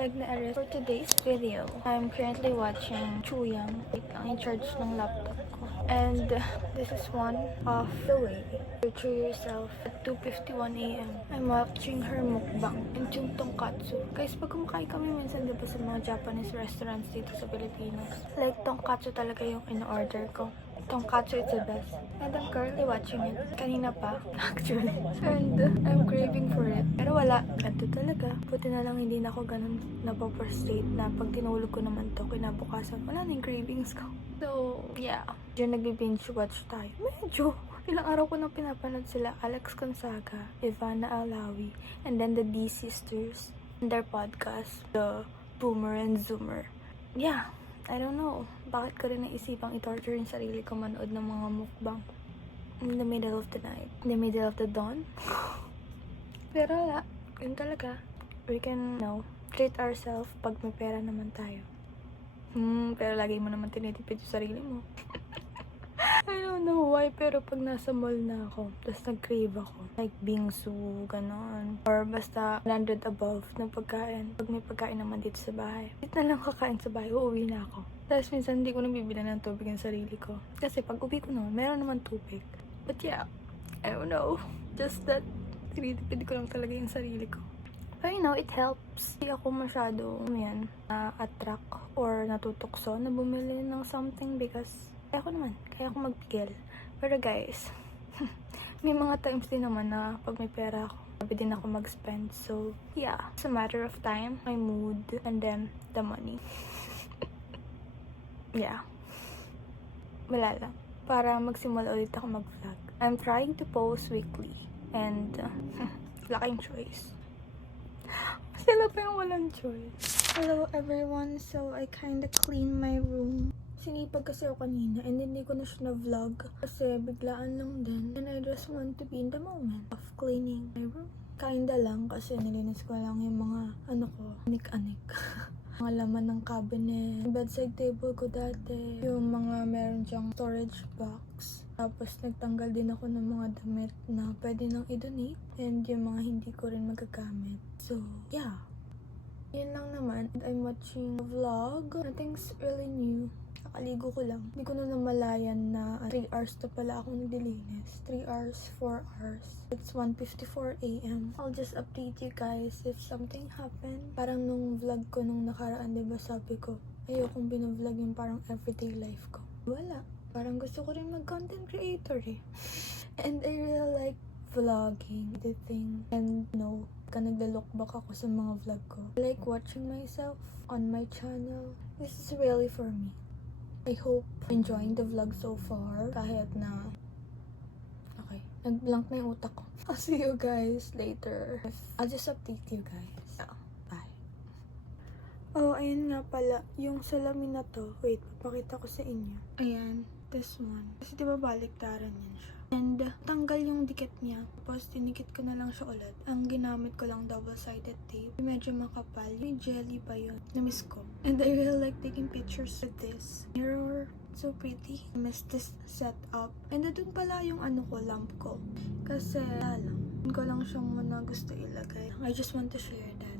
Lag na arrest for today's video. I'm currently watching Chuyang. Ang in-charge ng laptop ko. And this is one of the way to treat yourself at 2:51 AM. I'm watching her mukbang and yung tonkatsu. Guys, pag kumakain kami minsan diba sa mga Japanese restaurants dito sa Pilipinas, like tonkatsu talaga yung in-order ko. Tonkatsu is the best. And I'm currently watching it. Kanina pa, actually. And I'm craving for it. Pero wala. Ito talaga. Buti na lang hindi na ako ganun napoprostrate na pag tinulog ko naman to, kinabukasan, wala na yung cravings ko. So, yeah. Diyan nag-binge watch tayo. Medyo. Ilang araw ko nang pinapanood sila Alex Gonzaga, Ivana Alawi, and then the D Sisters. And their podcast, The Boomer and Zoomer. Yeah. I don't know. Bakit ko rin naisipang i-torture yung sarili ko manood ng mga mukbang in the middle of the night, in the middle of the dawn. Pero wala. Yun talaga. We can, treat ourselves pag may pera naman tayo. Pero lagi mo naman tinitipid yung sarili mo. I don't know why, pero pag nasa mall na ako, tapos nag-crave ako, like bingsu, ganon, or basta 100 above na pagkain, pag may pagkain naman dito sa bahay, dito na lang kakain sa bahay, uuwi na ako. Tapos minsan hindi ko nang bibilan ng tubig ng sarili ko. Kasi pag uwi ko naman, meron naman tubig. But yeah, I don't know. Just that, tinitipid ko lang talaga yung sarili ko. But it helps. Hindi ako masyado, na-attract or natutukso na bumili ng something because kaya ko magpigil. Pero guys, may mga times din naman na pag may pera ako, sabi din ako mag-spend. So, yeah. It's a matter of time, my mood, and then the money. Yeah. Wala lang. Para magsimula ulit ako mag-vlog. I'm trying to post weekly. And, laking choice. Sila pa yung walang choice. Hello everyone. So, I kinda clean my room. Sinipag kasi ako kanina and hindi ko na siya na-vlog kasi biglaan lang din. And I just want to be in the moment of cleaning my room. Kinda lang kasi nilinis ko lang yung mga anik-anik. Mga laman ng cabinet, bedside table ko dati, yung mga meron dyang storage box. Tapos nagtanggal din ako ng mga damit na pwede nang i-donate and yung mga hindi ko rin magagamit. So, yeah. Yun lang naman. I'm watching a vlog. Nothing's really new. Nakaligo ko lang. Hindi ko na namalayan na 3 hours na pala ako naglilinis. 3 hours, 4 hours. It's 1:54 AM. I'll just update you guys if something happened. Parang nung vlog ko nung nakaraan, diba sabi ko, ayokong binavlog yung parang everyday life ko. Wala. Parang gusto ko rin mag-content creator eh. And I really like vlogging, editing, and nagla-look back ako sa mga vlog ko. I like watching myself on my channel. This is really for me. I hope enjoying the vlog so far. Kahit na okay, nag-blank na yung utak ko. I'll see you guys later. I'll just update you guys. Bye. Oh, ayun nga pala. Yung salamin na to. Wait, papakita ko sa inyo. Ayan, this one. Kasi diba baliktaran yan siya. And tanggal yung dikit niya. Tapos dinikit ko na lang siya ulit. Ang ginamit ko lang double-sided tape. Medyo makapal. Yung jelly pa yun. Na-miss ko. And I really like taking pictures with this mirror. So pretty. I miss this setup. And doon pala yung lamp ko. Kasi doon ko lang siyang muna gusto ilagay. I just want to share that.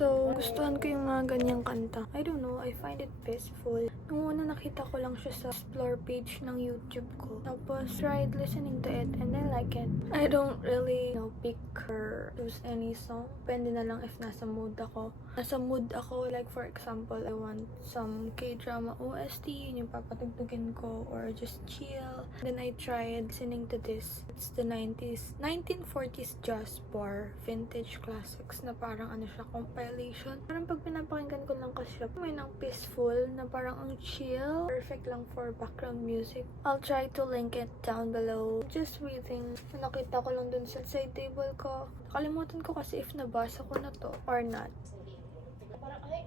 So, gustuhan ko yung mga ganyang kanta. I don't know, I find it peaceful. Nung una nakita ko lang siya sa explore page ng YouTube ko. Tapos tried listening to it and I like it. I don't really pick or choose any song. Depende na lang if nasa mood ako. Nasa mood ako, like for example, I want some K-drama OST, yun yung papatugtugin ko, or just chill. Then I tried listening to this. It's the 1940s jazz bar, vintage classics, na parang ano siya, compilation. Parang pag pinapakinggan ko lang kasi siya, may nang peaceful, na parang ang chill. Perfect lang for background music. I'll try to link it down below. Just waiting. Nakita ko lang dun sa side table ko. Nakalimutan ko kasi if nabasa ko na to or not. Parang, ay,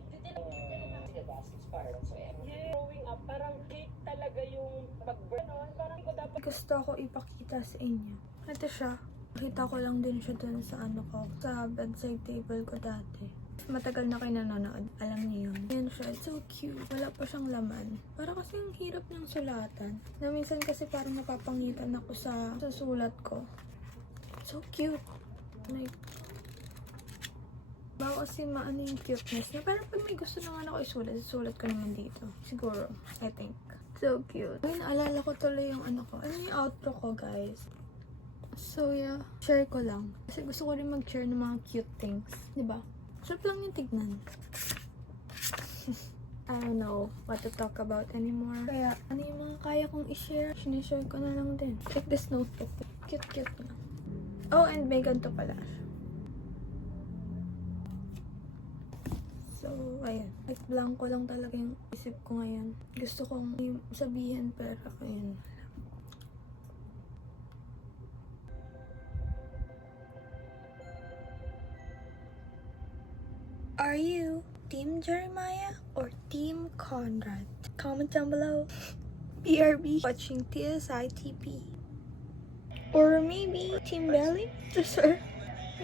growing up, parang cake talaga yung pag-burn on. Parang ko dapat... Gusto ko ipakita sa inyo. Ito siya. Nakita ko lang din siya dun sa ano ko. Sa bedside table ko dati. Matagal na kayo nanonood. Alam niyo yun. Yan siya. It's so cute. Wala pa siyang laman. Para kasi ang hirap ng sulatan. Na minsan kasi parang napapangitan ako sa sulat ko. So cute. Like, bawa kasi maano yung cuteness na parang pag may gusto naman ako isulat ko naman dito. Siguro. I think. So cute. Ngayon, naalala ko tuloy yung ano ko. Ano yung outro ko, guys? So, yeah. Share ko lang. Kasi gusto ko rin mag-share ng mga cute things. Diba? Sarap lang yung tignan. I don't know what to talk about anymore. Kaya, ano yung mga kaya kong i-share? Sinishare ko na lang din. Like this notebook. Cute na. Oh, and may ganito pala. So, ayan. Like, blanco lang talaga yung isip ko ngayon. Gusto kong sabihin, pero ayun. Are you Team Jeremiah or Team Conrad? Comment down below. BRB watching TSITP. Or maybe Team Belly? Sure.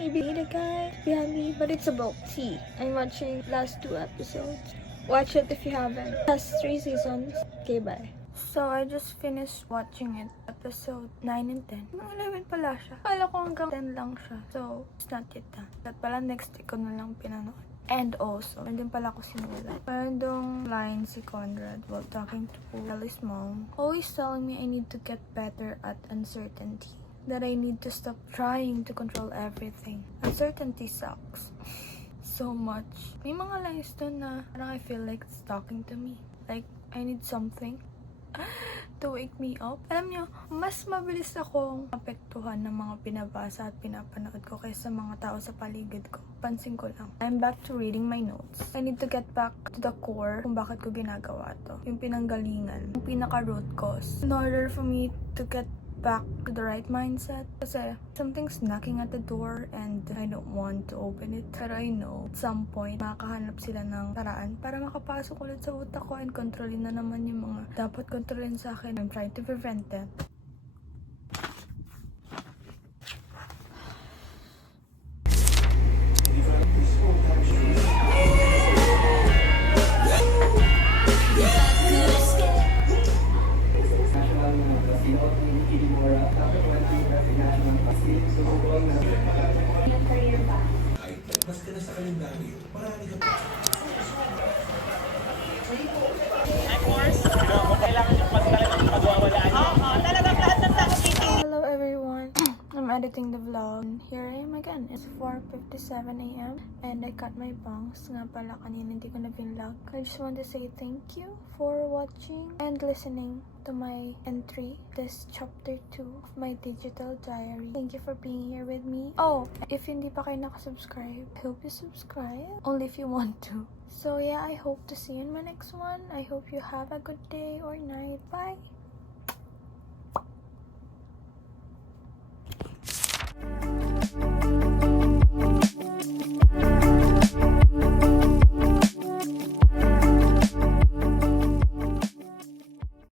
Maybe the guy behind me, but it's about tea. I'm watching last 2 episodes. Watch it if you haven't. It has 3 seasons. Okay, bye. So, I just finished watching it. Episode 9 and 10. 11 pala siya. Kala ko hanggang 10 lang siya. So, it's not yet done. At pala next week ko na lang pinanood. And also, nandun pala ako sinulat. Random line si Conrad while talking to Ellie's mom. Always telling me I need to get better at uncertainty. That I need to stop trying to control everything. Uncertainty sucks. So much. May mga lines dun na parang I feel like it's talking to me. Like, I need something to wake me up. Alam nyo, mas mabilis akong apektuhan ng mga pinabasa at pinapanood ko kaysa mga tao sa paligid ko. Pansin ko lang. I'm back to reading my notes. I need to get back to the core kung bakit ko ginagawa to. Yung pinanggalingan. Yung pinaka-root cause. In order for me to get back to the right mindset. Kasi something's knocking at the door and I don't want to open it. Pero I know at some point makakahanap sila ng paraan para makapasok ulit sa utak ko and kontrolin na naman yung mga dapat kontrolin sa akin. I'm trying to prevent that. Mas ka na sa kalendaryo. Marami ka pa. Hello everyone. I'm editing the vlog. Here I am again. It's 4:57 a.m. and I cut my bangs. Nga pala kanina hindi ko na vlog. I just want to say thank you for watching and listening to my entry, this chapter 2 of my digital diary. Thank you for being here with me. Oh, if hindi pa kayo nakasubscribe, I hope you subscribe. Only if you want to. So yeah, I hope to see you in my next one. I hope you have a good day or night. Bye!